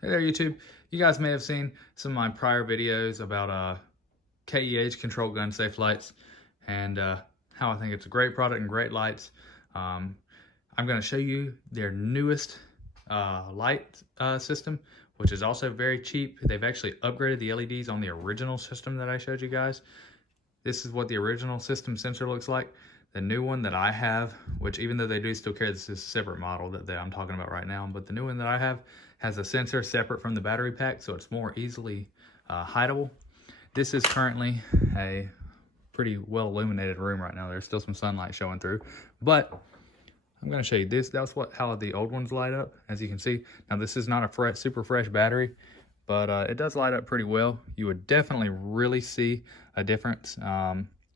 Hey there, YouTube. You guys may have seen some of my prior videos about KEH control gun safe lights and how I think it's a great product and great lights. I'm going to show you their newest light system, which is also very cheap. They've actually upgraded the LEDs on the original system that I showed you guys. This is what the original system sensor looks like. The new one that I have, which even though they do still carry this is a separate model that I'm talking about right now, but the new one that I have has a sensor separate from the battery pack, so it's more easily hideable. This is currently a pretty well illuminated room right now. There's still some sunlight showing through, but I'm going to show you this. That's how the old ones light up, as you can see. Now this is not a super fresh battery, but it does light up pretty well. You would definitely really see a difference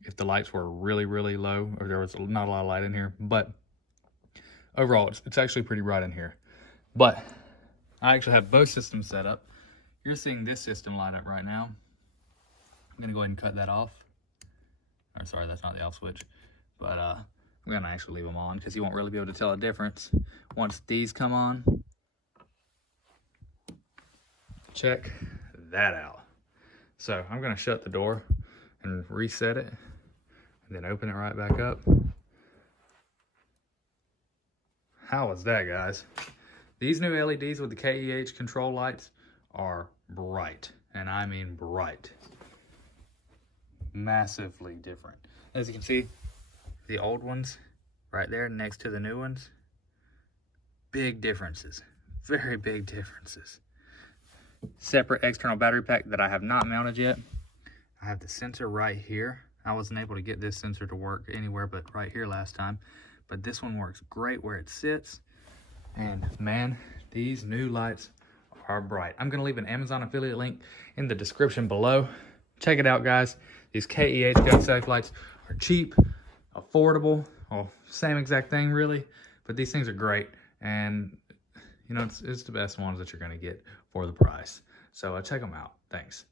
if the lights were really low or there was not a lot of light in here. But overall, it's actually pretty bright in here. But I actually have both systems set up. You're seeing this system light up right now. I'm gonna go ahead and cut that off. Or sorry, that's not the off switch. But I'm gonna actually leave them on because you won't really be able to tell a difference once these come on. Check that out. So I'm gonna shut the door and reset it, and then open it right back up. How was that, guys? These new LEDs with the KEH control lights are bright, and I mean bright. Massively different. As you can see, the old ones right there next to the new ones, big differences, very big differences. Separate external battery pack that I have not mounted yet. I have the sensor right here. I wasn't able to get this sensor to work anywhere but right here last time, but this one works great where it sits. And man, these new lights are bright. I'm gonna leave an Amazon affiliate link in the description below. Check it out, guys. These KEH gun safe lights are cheap, affordable, well, same exact thing really, but these things are great. And you know, it's the best ones that you're gonna get for the price. So check them out. Thanks.